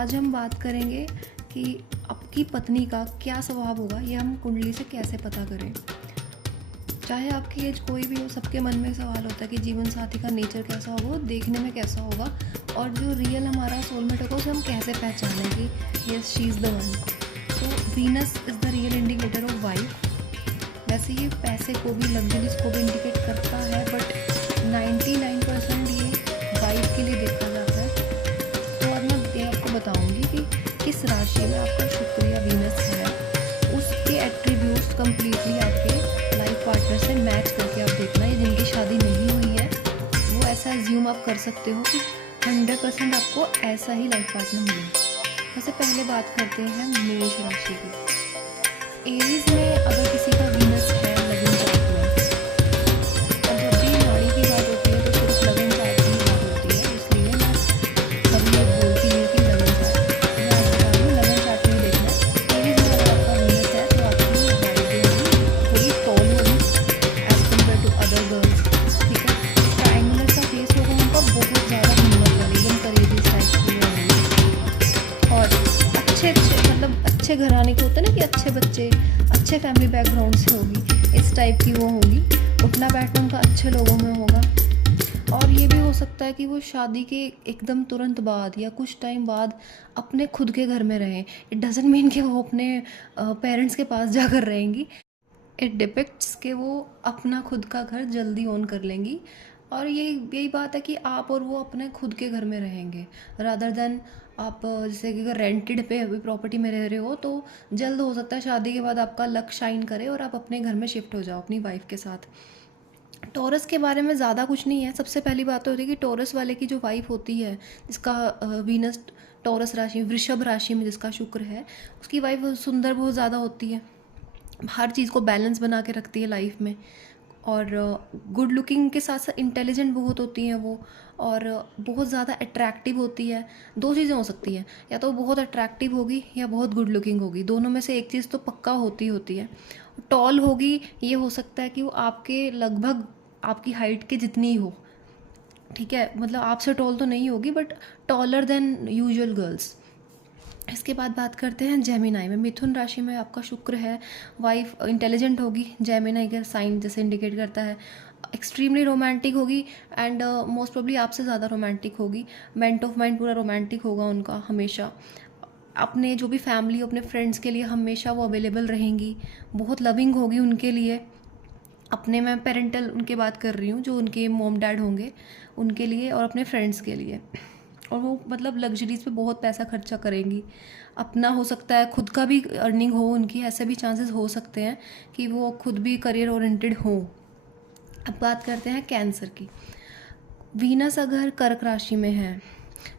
आज हम बात करेंगे कि आपकी पत्नी का क्या स्वभाव होगा, ये हम कुंडली से कैसे पता करें। चाहे आपकी एज कोई भी हो, सबके मन में सवाल होता है कि जीवन साथी का नेचर कैसा होगा, वो देखने में कैसा होगा, और जो रियल हमारा सोलमेट होगा उसे हम कैसे पहचानें कि yes she is the one. तो Venus is the real indicator of wife. वैसे ये पैसे को भी, लग्जरीज को भी इंडिकेट करता है, बट 99% ये वाइफ के लिए देखा जाता है। तो आज मैं ये आपको बताऊंगी कि किस राशि में आपका शुक्र या वीनस है, उसके एट्रीब्यूट्स कम्प्लीटली आपके लाइफ पार्टनर से मैच करके आप देखना। ये जिनकी शादी नहीं हुई है वो ऐसा एज्यूम आप कर सकते हो कि 100% आपको ऐसा ही लाइफ पार्टनर मिले। वैसे पहले बात करते हैं मेष राशि की। एरीज में अगर किसी का वीनस है लगन चार्ट में, और जब भी नाड़ी की बात होती है तो सिर्फ लगन चार्ट की बात होती है, इसलिए मैं कभी ये बोलती हूँ कि लगन चार्ट, मैं आपको बता रही हूँ लगन चार्ट में देखना है। एरीज में अगर आपका वीनस है तो आपकी वाइफ थोड़ी टॉल होगी as compare to other girls, ठीक है। ट्रायंगुलर सा फेस होगा उनका, बहुत ज़्यादा हिम्मत वाली, एकदम करेजियस टाइप की वो होगी, और अच्छे मतलब अच्छे घराने के होते हैं ना कि अच्छे बच्चे, अच्छे फैमिली बैकग्राउंड से होगी, इस टाइप की वो होगी। उठना बैठना उनका अच्छे लोगों में होगा। और ये भी हो सकता है कि वो शादी के एकदम तुरंत बाद या कुछ टाइम बाद अपने खुद के घर में रहें। इट डजंट मीन कि वो अपने पेरेंट्स के पास जाकर रहेंगी। इट डिपिक्ट्स कि वो अपना खुद का घर जल्दी ओन कर लेंगी, और यही बात है कि आप और वो अपने खुद के घर में रहेंगे, रादर देन आप जैसे कि अगर रेंटेड पे अभी प्रॉपर्टी में रह रहे हो तो जल्द हो सकता है शादी के बाद आपका लक शाइन करे और आप अपने घर में शिफ्ट हो जाओ अपनी वाइफ के साथ। टॉरस के बारे में ज़्यादा कुछ नहीं है। सबसे पहली बात तो होती है कि टॉरस वाले की जो वाइफ होती है, जिसका वीनस टॉरस राशि, वृषभ राशि में जिसका शुक्र है, उसकी वाइफ सुंदर बहुत ज़्यादा होती है, हर चीज़ को बैलेंस बना के रखती है लाइफ में, और गुड लुकिंग के साथ साथ इंटेलिजेंट बहुत होती हैं वो, और बहुत ज़्यादा अट्रैक्टिव होती है। दो चीज़ें हो सकती हैं, या तो बहुत अट्रैक्टिव होगी या बहुत गुड लुकिंग होगी, दोनों में से एक चीज़ तो पक्का होती है। टॉल होगी, ये हो सकता है कि वो आपके लगभग आपकी हाइट के जितनी ही हो, ठीक है, मतलब आपसे टॉल तो नहीं होगी but taller than usual girls. इसके बाद बात करते हैं जेमिनाई में। मिथुन राशि में आपका शुक्र है, वाइफ इंटेलिजेंट होगी, जेमिनाई का साइन जैसे इंडिकेट करता है, एक्सट्रीमली रोमांटिक होगी, एंड मोस्ट प्रोबली आपसे ज़्यादा रोमांटिक होगी। मेंट ऑफ माइंड पूरा रोमांटिक होगा उनका हमेशा। अपने जो भी फैमिली, अपने फ्रेंड्स के लिए हमेशा वो अवेलेबल रहेंगी, बहुत लविंग होगी उनके लिए। अपने मैं पेरेंटल उनके बात कर रही हूँ, जो उनके मॉम डैड होंगे उनके लिए और अपने फ्रेंड्स के लिए। और वो मतलब लग्जरीज पे बहुत पैसा खर्चा करेंगी। अपना हो सकता है खुद का भी अर्निंग हो उनकी, ऐसे भी चांसेस हो सकते हैं कि वो खुद भी करियर ओरिएंटेड हो। अब बात करते हैं कैंसर की। वीनस अगर कर्क राशि में है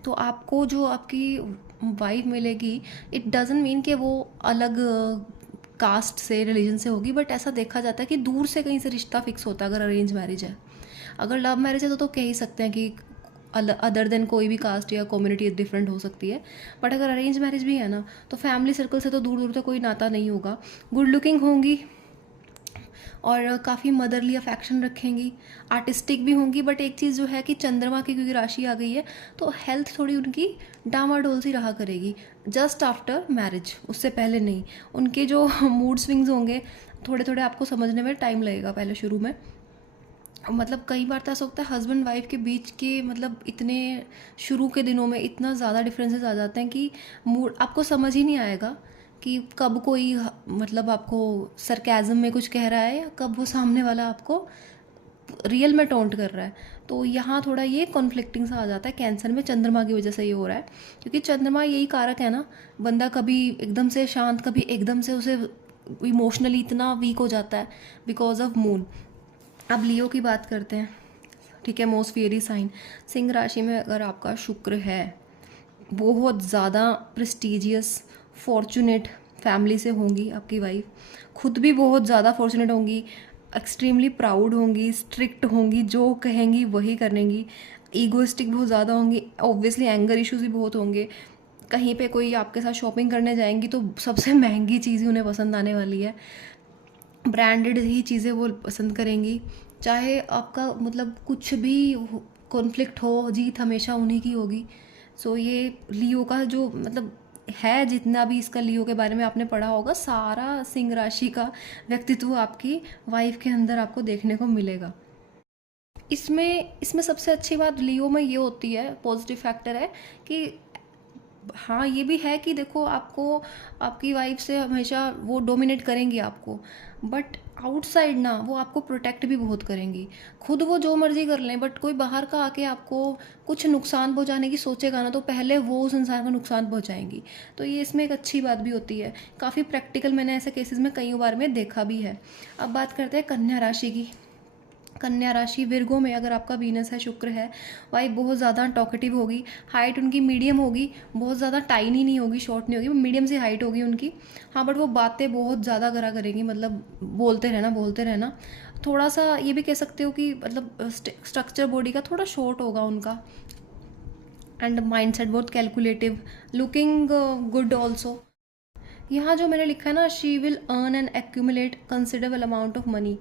तो आपको जो आपकी वाइफ मिलेगी, इट डजंट मीन कि वो अलग कास्ट से, रिलीजन से होगी, बट ऐसा देखा जाता है कि दूर से कहीं से रिश्ता फिक्स होता है अगर अरेंज मैरिज है। अगर लव मैरिज है तो कह ही सकते हैं कि अदर देन कोई भी कास्ट या कम्युनिटी डिफरेंट हो सकती है, बट अगर अरेंज मैरिज भी है ना तो फैमिली सर्कल से तो दूर दूर तक कोई नाता नहीं होगा। गुड लुकिंग होंगी और काफ़ी मदरली अफेक्शन रखेंगी, आर्टिस्टिक भी होंगी, बट एक चीज़ जो है कि चंद्रमा की क्योंकि राशि आ गई है तो हेल्थ थोड़ी उनकी डामाडोल सी रहा करेगी जस्ट आफ्टर मैरिज, उससे पहले नहीं। उनके जो मूड स्विंग्स होंगे थोड़े थोड़े आपको समझने में टाइम लगेगा पहले शुरू में। मतलब कई बार तो ऐसा होता है हस्बैंड वाइफ के बीच के मतलब इतने शुरू के दिनों में इतना ज़्यादा डिफरेंसेस आ जाते हैं कि मूड आपको समझ ही नहीं आएगा कि कब कोई मतलब आपको सरकाज़म में कुछ कह रहा है या कब वो सामने वाला आपको रियल में टोंट कर रहा है। तो यहाँ थोड़ा ये कॉन्फ्लिक्टिंग सा आ जाता है कैंसर में, चंद्रमा की वजह से ये हो रहा है, क्योंकि चंद्रमा यही कारक है ना, बंदा कभी एकदम से शांत, कभी एकदम से उसे इमोशनली इतना वीक हो जाता है बिकॉज ऑफ मून। अब लियो की बात करते हैं, ठीक है, मोस्ट फियरी साइन। सिंह राशि में अगर आपका शुक्र है, बहुत ज़्यादा प्रेस्टिजियस फॉर्चुनेट फैमिली से होंगी आपकी वाइफ, खुद भी बहुत ज़्यादा फॉर्चुनेट होंगी, एक्सट्रीमली प्राउड होंगी, स्ट्रिक्ट होंगी, जो कहेंगी वही करेंगी, ईगोइस्टिक बहुत ज़्यादा होंगी, ऑब्वियसली एंगर इश्यूज भी बहुत होंगे। कहीं पे कोई आपके साथ शॉपिंग करने जाएंगी तो सबसे महंगी चीज़ ही उन्हें पसंद आने वाली है, ब्रांडेड ही चीज़ें वो पसंद करेंगी। चाहे आपका मतलब कुछ भी कॉन्फ्लिक्ट हो, जीत हमेशा उन्हीं की होगी। सो ये लियो का जो मतलब है, जितना भी इसका लियो के बारे में आपने पढ़ा होगा, सारा सिंह राशि का व्यक्तित्व आपकी वाइफ के अंदर आपको देखने को मिलेगा। इसमें इसमें सबसे अच्छी बात लियो में ये होती है, पॉजिटिव फैक्टर है कि हाँ ये भी है कि देखो आपको आपकी वाइफ से हमेशा वो डोमिनेट करेंगी आपको, बट आउटसाइड ना वो आपको प्रोटेक्ट भी बहुत करेंगी। खुद वो जो मर्जी कर लें, बट कोई बाहर का आके आपको कुछ नुकसान पहुंचाने की सोचेगा ना, तो पहले वो उस इंसान का नुकसान पहुंचाएंगी। तो ये इसमें एक अच्छी बात भी होती है, काफ़ी प्रैक्टिकल मैंने ऐसे केसेस में कई बार में देखा भी है। अब बात करते हैं कन्या राशि की। कन्या राशि विर्गो में अगर आपका वीनस है, शुक्र है, वाइफ बहुत ज़्यादा टॉकेटिव होगी, हाइट उनकी मीडियम होगी, बहुत ज़्यादा टाइनी नहीं होगी, शॉर्ट नहीं होगी, मीडियम सी हाइट होगी उनकी। हाँ बट वो बातें बहुत ज़्यादा करा करेंगी, मतलब बोलते रहना। थोड़ा सा ये भी कह सकते हो कि मतलब स्ट्रक्चर बॉडी का थोड़ा शॉर्ट होगा उनका, एंड माइंडसेट बहुत कैलकुलेटिव, लुकिंग गुड ऑल्सो। यहाँ जो मैंने लिखा है ना, she will earn and accumulate considerable amount of money,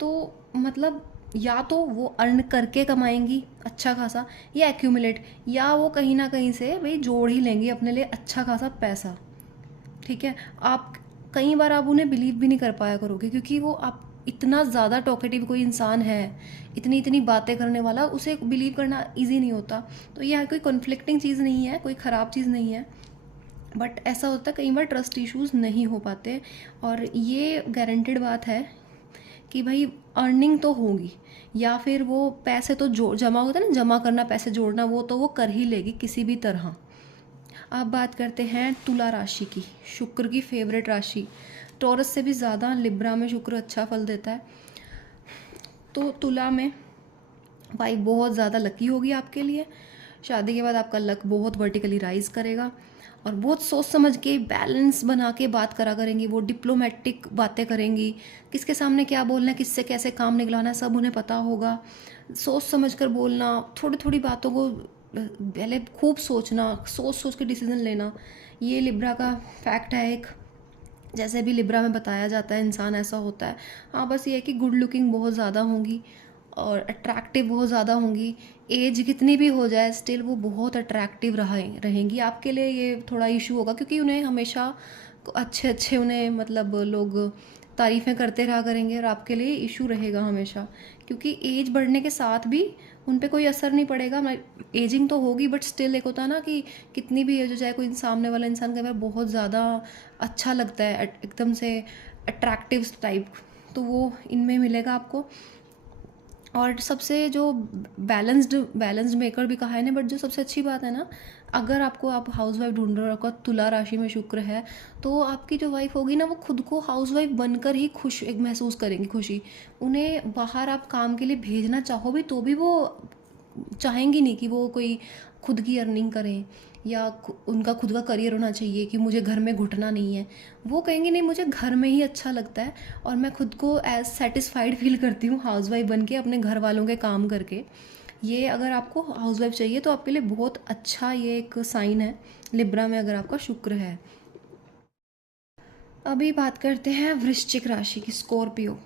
तो मतलब या तो वो अर्न करके कमाएंगी अच्छा खासा, या एक्यूमुलेट, या वो कहीं ना कहीं से भाई जोड़ ही लेंगी अपने लिए अच्छा खासा पैसा। ठीक है, आप कई बार आप उन्हें बिलीव भी नहीं कर पाया करोगे, क्योंकि वो आप इतना ज़्यादा टॉकेटिव कोई इंसान है, इतनी इतनी बातें करने वाला, उसे बिलीव करना ईजी नहीं होता। तो यह कोई कॉन्फ्लिक्टिंग चीज़ नहीं है, कोई ख़राब चीज़ नहीं है, बट ऐसा होता है कई बार ट्रस्ट इश्यूज़ नहीं हो पाते। और ये गारंटेड बात है कि भाई अर्निंग तो होगी, या फिर वो पैसे तो जो जमा होता है ना, जमा करना, पैसे जोड़ना, वो तो वो कर ही लेगी किसी भी तरह। अब बात करते हैं तुला राशि की, शुक्र की फेवरेट राशि। टॉरस से भी ज़्यादा लिब्रा में शुक्र अच्छा फल देता है। तो तुला में वाइफ बहुत ज़्यादा लकी होगी आपके लिए। शादी के बाद आपका लक बहुत वर्टिकली राइज करेगा, और बहुत सोच समझ के बैलेंस बना के बात करा करेंगी, वो डिप्लोमेटिक बातें करेंगी, किसके सामने क्या बोलना है, किससे कैसे काम निकलाना है, सब उन्हें पता होगा। सोच समझ कर बोलना, थोड़ी थोड़ी बातों को पहले खूब सोचना, सोच सोच के डिसीजन लेना, ये लिब्रा का फैक्ट है एक। जैसे भी लिब्रा में बताया जाता है इंसान ऐसा होता है। हाँ बस ये है कि गुड लुकिंग बहुत ज़्यादा होंगी और अट्रैक्टिव बहुत ज़्यादा होंगी। एज कितनी भी हो जाए स्टिल वो बहुत अट्रैक्टिव रहेंगी आपके लिए। ये थोड़ा इशू होगा क्योंकि उन्हें हमेशा अच्छे अच्छे उन्हें मतलब लोग तारीफ़ें करते रहा करेंगे, और आपके लिए इशू रहेगा हमेशा, क्योंकि एज बढ़ने के साथ भी उन पे कोई असर नहीं पड़ेगा। एजिंग तो होगी बट स्टिल एक होता है ना कि कितनी भी एज हो जाए, कोई सामने वाला इंसान कई बार बहुत ज़्यादा अच्छा लगता है, एकदम से अट्रैक्टिव टाइप, तो वो इनमें मिलेगा आपको। और सबसे जो बैलेंस्ड मेकर भी कहा है ना, बट जो सबसे अच्छी बात है ना, अगर आपको आप हाउस वाइफ ढूंढ रहे हो, आपका तुला राशि में शुक्र है, तो आपकी जो वाइफ होगी ना, वो खुद को हाउस वाइफ बनकर ही खुश एक महसूस करेंगी, खुशी। उन्हें बाहर आप काम के लिए भेजना चाहो भी तो भी वो चाहेंगी नहीं कि वो कोई खुद की अर्निंग करें, या उनका खुद का करियर होना चाहिए कि मुझे घर में घुटना नहीं है। वो कहेंगे नहीं, मुझे घर में ही अच्छा लगता है और मैं खुद को एज सेटिस्फाइड फील करती हूँ हाउस वाइफ बन के, अपने घर वालों के काम करके। ये अगर आपको हाउस वाइफ चाहिए तो आपके लिए बहुत अच्छा ये एक साइन है लिब्रा में, अगर आपका शुक्र है। अभी बात करते हैं वृश्चिक राशि की, स्कॉर्पियो।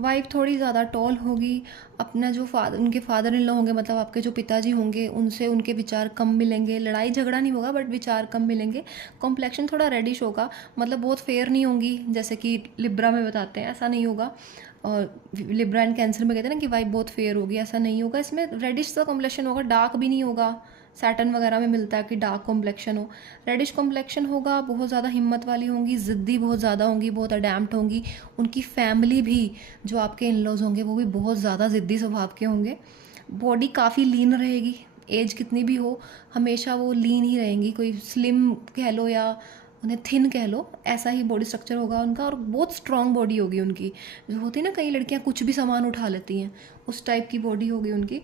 वाइफ थोड़ी ज़्यादा टॉल होगी, अपना जो उनके फादर इन लॉ होंगे, मतलब आपके जो पिताजी होंगे, उनसे उनके विचार कम मिलेंगे, लड़ाई झगड़ा नहीं होगा बट विचार कम मिलेंगे। कॉम्प्लेक्शन थोड़ा रेडिश होगा, मतलब बहुत फेयर नहीं होंगी जैसे कि लिब्रा में बताते हैं, ऐसा नहीं होगा। और लिब्रा एंड कैंसर में कहते हैं ना कि वाइफ बहुत फेयर होगी, ऐसा नहीं होगा। इसमें रेडिश सा कॉम्प्लेक्शन होगा, डार्क भी नहीं होगा। सैटन वगैरह में मिलता है कि डार्क कॉम्प्लेक्शन हो, रेडिश कॉम्प्लेक्शन होगा। बहुत ज़्यादा हिम्मत वाली होंगी, ज़िद्दी बहुत ज़्यादा होंगी, बहुत अडैम्प्ट होंगी। उनकी फैमिली भी, जो आपके इन लॉज होंगे, वो भी बहुत ज़्यादा ज़िद्दी स्वभाव के होंगे। बॉडी काफ़ी लीन रहेगी, एज कितनी भी हो हमेशा वो लीन ही रहेंगी। कोई स्लिम कह लो या उन्हें थिन कह लो, ऐसा ही बॉडी स्ट्रक्चर होगा उनका। और बहुत स्ट्रॉन्ग बॉडी होगी उनकी, जो होती है ना कई लड़कियां कुछ भी सामान उठा लेती हैं, उस टाइप की बॉडी होगी उनकी।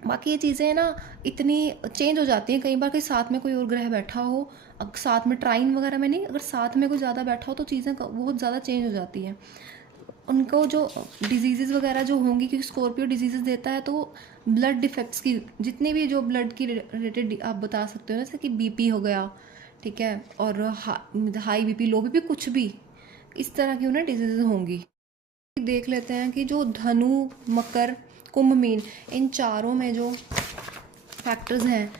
बाकी ये चीज़ें ना इतनी चेंज हो जाती हैं, कई बार कोई साथ में कोई और ग्रह बैठा हो, साथ में ट्राइन वगैरह में नहीं, अगर साथ में कोई ज़्यादा बैठा हो तो चीज़ें बहुत ज़्यादा चेंज हो जाती हैं। उनको जो डिजीज़ वगैरह जो होंगी, क्योंकि स्कॉर्पियो डिजीज़ देता है, तो ब्लड डिफेक्ट्स की जितनी भी जो ब्लड की रिलेटेड आप बता सकते हो, जैसे कि बीपी हो गया, ठीक है, और हाई बीपी, लो बीपी, कुछ भी इस तरह की उन्हें डिजीज़ होंगी। देख लेते हैं कि जो धनु, मकर, कुंभ, मीन, इन चारों में जो फैक्टर्स हैं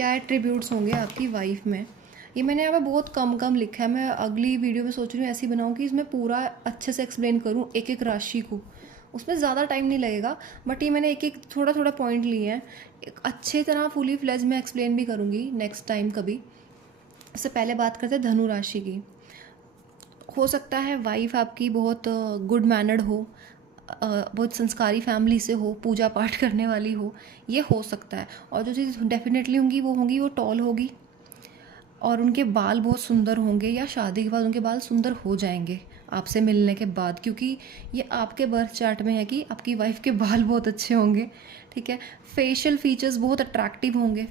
क्या एट्रीब्यूट्स होंगे आपकी वाइफ में। ये मैंने यहाँ पे बहुत कम कम लिखा है, मैं अगली वीडियो में सोच रही हूँ ऐसी बनाऊँ कि इसमें पूरा अच्छे से एक्सप्लेन करूँ एक एक राशि को, उसमें ज़्यादा टाइम नहीं लगेगा। बट ये मैंने एक एक थोड़ा थोड़ा पॉइंट लिए हैं, एक अच्छे तरह फुली फ्लेज में एक्सप्लेन भी करूँगी नेक्स्ट टाइम कभी। इससे पहले बात करते हैं धनु राशि की। हो सकता है वाइफ आपकी बहुत गुड मैनर्ड हो, बहुत संस्कारी फैमिली से हो, पूजा पाठ करने वाली हो, ये हो सकता है। और जो चीज़ डेफिनेटली होंगी वो टॉल होगी, और उनके बाल बहुत सुंदर होंगे, या शादी के बाद उनके बाल सुंदर हो जाएंगे आपसे मिलने के बाद, क्योंकि ये आपके बर्थ चार्ट में है कि आपकी वाइफ के बाल बहुत अच्छे होंगे। ठीक है, फेशियल फीचर्स बहुत अट्रैक्टिव होंगे।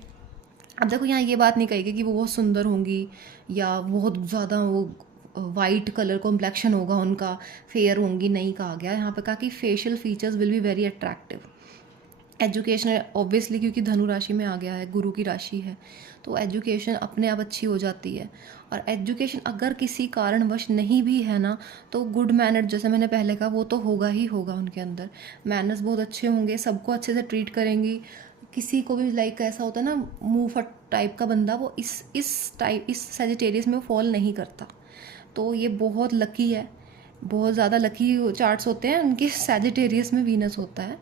अब देखो यहाँ ये बात नहीं कहेगी कि वो बहुत सुंदर होंगी या बहुत ज़्यादा वो वाइट कलर कॉम्प्लेक्शन होगा उनका, फेयर होंगी, नहीं कहा गया। यहाँ पे कहा कि facial features will be very attractive. Education obviously, क्योंकि धनु राशि में आ गया है, गुरु की राशि है, तो एजुकेशन अपने आप अच्छी हो जाती है। और एजुकेशन अगर किसी कारणवश नहीं भी है ना, तो गुड मैनर, जैसे मैंने पहले कहा, वो तो होगा ही होगा उनके अंदर। मैनर्स बहुत अच्छे होंगे, सबको अच्छे से ट्रीट करेंगी। किसी को भी लाइक ऐसा होता है ना मुंह फट टाइप का बंदा, वो इस सेजिटेरियस में फॉल नहीं करता। तो ये बहुत लकी है, बहुत ज़्यादा लकी चार्ट्स होते हैं उनके, सेजिटेरियस में वीनस होता है।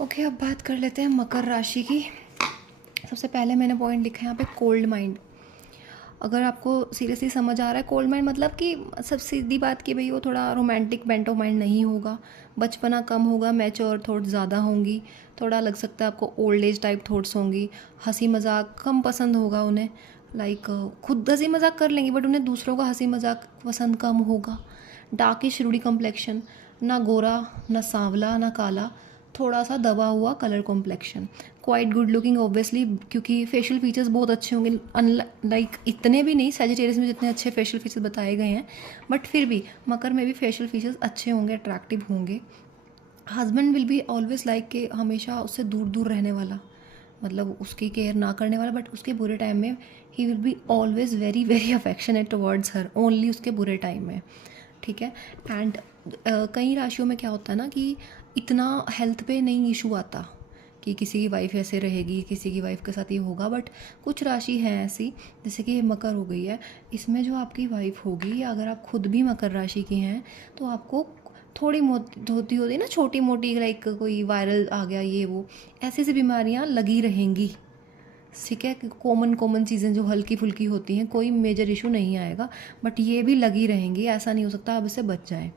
ओके, अब बात कर लेते हैं मकर राशि की। सबसे पहले मैंने पॉइंट लिखा है यहाँ पे कोल्ड माइंड। अगर आपको सीरियसली समझ आ रहा है कोल्ड माइंड मतलब कि सब सीधी बात कि भाई वो थोड़ा रोमांटिक बेंट ऑफ माइंड नहीं होगा, बचपना कम होगा, मैच्योर थॉट्स ज़्यादा होंगी, थोड़ा लग सकता है आपको ओल्ड एज टाइप थॉट्स होंगी, हंसी मजाक कम पसंद होगा उन्हें, लाइक खुद हंसी मजाक कर लेंगी बट उन्हें दूसरों का हंसी मजाक पसंद कम होगा। डार्किश रूडी कम्प्लेक्शन, ना गोरा ना सांवला ना काला, थोड़ा सा दबा हुआ colour complexion. Quite good looking obviously, क्योंकि फेशियल फीचर्स बहुत अच्छे होंगे, लाइक इतने भी नहीं सेजिटेरियस में जितने अच्छे फेशियल फीचर्स बताए गए हैं, बट फिर भी मकर में भी फेशियल फीचर्स अच्छे होंगे, अट्रैक्टिव होंगे। Husband will be always like के हमेशा उससे दूर दूर रहने वाला, मतलब उसकी केयर ना करने वाला, बट उसके बुरे टाइम में he will be always very very affectionate towards her, only उसके बुरे टाइम में। ठीक है, एंड कई राशियों में क्या होता है ना कि इतना हेल्थ पे नहीं इशू आता कि किसी की वाइफ ऐसे रहेगी, किसी की वाइफ के साथ ये होगा, बट कुछ राशि हैं ऐसी, जैसे कि मकर हो गई है, इसमें जो आपकी वाइफ होगी, अगर आप खुद भी मकर राशि की हैं, तो आपको थोड़ी मोटी होती है ना, छोटी मोटी, लाइक कोई वायरल आ गया ये वो, ऐसी सी बीमारियाँ लगी रहेंगी। ठीक है, कॉमन चीज़ें जो हल्की फुल्की होती हैं, कोई मेजर इशू नहीं आएगा, बट ये भी लगी रहेंगी, ऐसा नहीं हो सकता आप इससे बच जाएं।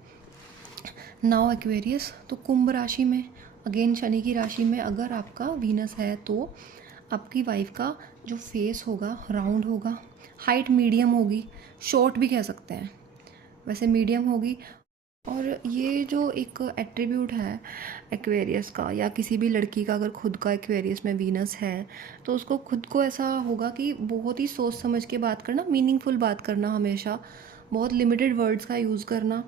नाउ एक्वेरियस, तो कुंभ राशि में, अगेन शनि की राशि में अगर आपका वीनस है, तो आपकी वाइफ का जो फेस होगा राउंड होगा, हाइट मीडियम होगी, शॉर्ट भी कह सकते हैं, वैसे मीडियम होगी। और ये जो एक एट्रीब्यूट है एक्वेरियस का, या किसी भी लड़की का अगर खुद का एक्वेरियस में वीनस है, तो उसको खुद को ऐसा होगा कि बहुत ही सोच समझ के बात करना, मीनिंगफुल बात करना, हमेशा बहुत लिमिटेड वर्ड्स का यूज़ करना,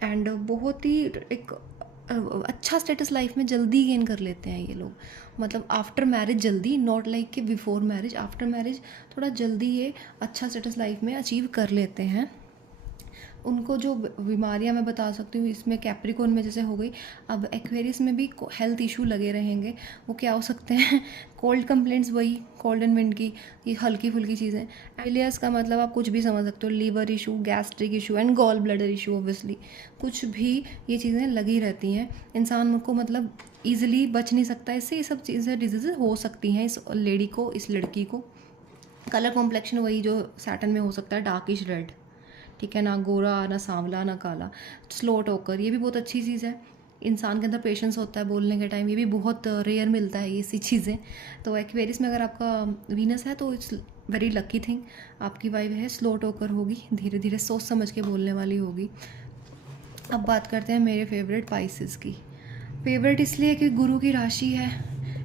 एंड बहुत ही एक अच्छा स्टेटस लाइफ में जल्दी गेन कर लेते हैं ये लोग, मतलब आफ्टर मैरिज जल्दी, नॉट लाइक कि बिफोर मैरिज, आफ्टर मैरिज थोड़ा जल्दी ये अच्छा स्टेटस लाइफ में अचीव कर लेते हैं। उनको जो बीमारियां मैं बता सकती हूँ, इसमें कैप्रिकॉर्न में जैसे हो गई, अब एक्वेरियस में भी हेल्थ इशू लगे रहेंगे। वो क्या हो सकते हैं? कोल्ड कंप्लेंट्स, वही कोल्ड एंड विंड की, ये हल्की फुल्की चीज़ें। एलियस का मतलब आप कुछ भी समझ सकते हो, liver issue, gastric issue and gall bladder issue, obviously कुछ भी ये चीज़ें लगी रहती हैं। इंसान को मतलब ईजिली बच नहीं सकता इससे, ये सब चीज़ें डिजीज़ हो सकती हैं इस लेडी को, इस लड़की को। कलर कॉम्प्लेक्शन वही जो सैटर्न में हो सकता है, डार्किश रेड, ठीक है, ना गोरा ना सांवला ना काला। स्लो टॉकर, ये भी बहुत अच्छी चीज़ है, इंसान के अंदर पेशेंस होता है बोलने के टाइम, ये भी बहुत रेयर मिलता है ये सी चीज़ें। तो एक्वेरियस में अगर आपका वीनस है तो इट्स वेरी लकी थिंग, आपकी वाइफ है स्लो टॉकर होगी, धीरे धीरे सोच समझ के बोलने वाली होगी। अब बात करते हैं मेरे फेवरेट पाइसेस की। फेवरेट इसलिए कि गुरु की राशि है,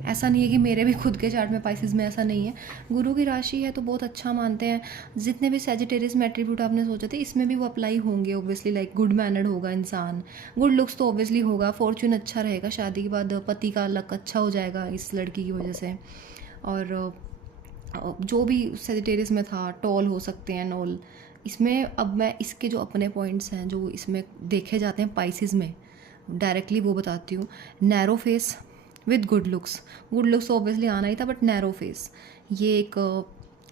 ऐसा नहीं है कि मेरे भी खुद के चार्ट में पाइसेस में ऐसा नहीं है, गुरु की राशि है तो बहुत अच्छा मानते हैं। जितने भी सेजिटेरियस में एट्रीब्यूट आपने सोचे थे, इसमें भी वो अप्लाई होंगे ऑब्वियसली, लाइक गुड मैनर्ड होगा इंसान, गुड लुक्स तो ऑब्वियसली होगा, फॉर्च्यून अच्छा रहेगा, शादी के बाद पति का लक अच्छा हो जाएगा इस लड़की की वजह से। और जो भी सेजिटेरियस में था, टॉल हो सकते हैं नॉल। इसमें अब मैं इसके जो अपने पॉइंट्स हैं जो इसमें देखे जाते हैं पाइसेस में, डायरेक्टली वो बताती हूँ। Narrow face, with good looks तो ऑब्वियसली आना ही था, बट नैरो फेस, ये एक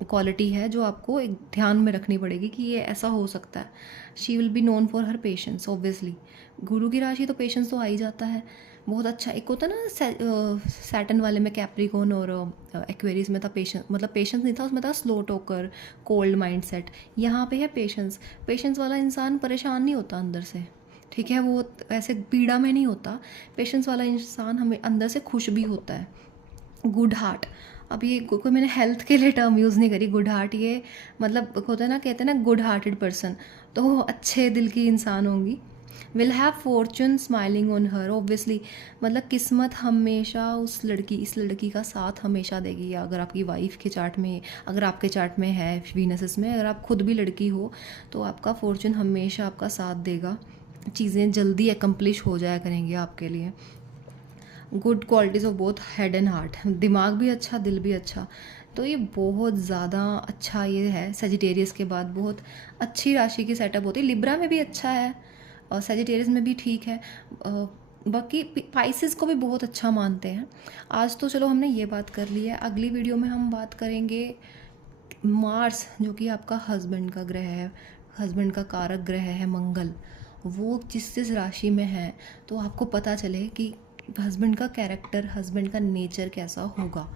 क्वालिटी है जो आपको एक ध्यान में रखनी पड़ेगी कि ये ऐसा हो सकता है। She will be known for her patience obviously. गुरु की राशि तो पेशेंस तो आ ही जाता है। बहुत अच्छा एक होता है ना, सैटर्न वाले में कैप्रिकॉर्न और एक्वेरियस में था पेशेंस, मतलब पेशेंस नहीं था उसमें, था slow talker, cold mind set. यहाँ पे है पेशेंस। पेशेंस वाला इंसान परेशान नहीं होता अंदर से, ठीक है, वो ऐसे पीड़ा में नहीं होता। पेशेंस वाला इंसान हमें अंदर से खुश भी होता है। गुड हार्ट, अब ये कोई मैंने हेल्थ के लिए टर्म यूज़ नहीं करी। गुड हार्ट ये मतलब होता है ना, कहते हैं ना गुड हार्टेड पर्सन, तो वो अच्छे दिल की इंसान होंगी। Will have Fortune smiling on her obviously, मतलब किस्मत हमेशा इस लड़की का साथ हमेशा देगी। अगर आपकी वाइफ के चार्ट में, अगर आपके चार्ट में है वीनस में, अगर आप खुद भी लड़की हो तो आपका फॉर्चून हमेशा आपका साथ देगा। चीज़ें जल्दी एकम्प्लिश हो जाया करेंगी आपके लिए। Good qualities of both head and heart, दिमाग भी अच्छा, दिल भी अच्छा। तो ये बहुत ज़्यादा अच्छा ये है। सेजिटेरियस के बाद बहुत अच्छी राशि की सेटअप होती है। लिब्रा में भी अच्छा है और सेजिटेरियस में भी ठीक है। बाकी पाइसेस को भी बहुत अच्छा मानते हैं। आज तो चलो हमने ये बात कर ली है। अगली वीडियो में हम बात करेंगे मार्स, जो कि आपका हस्बैंड का ग्रह है, हस्बैंड का कारक ग्रह है मंगल। वो जिस राशि में है तो आपको पता चले कि हस्बैंड का कैरेक्टर, हस्बैंड का नेचर कैसा होगा।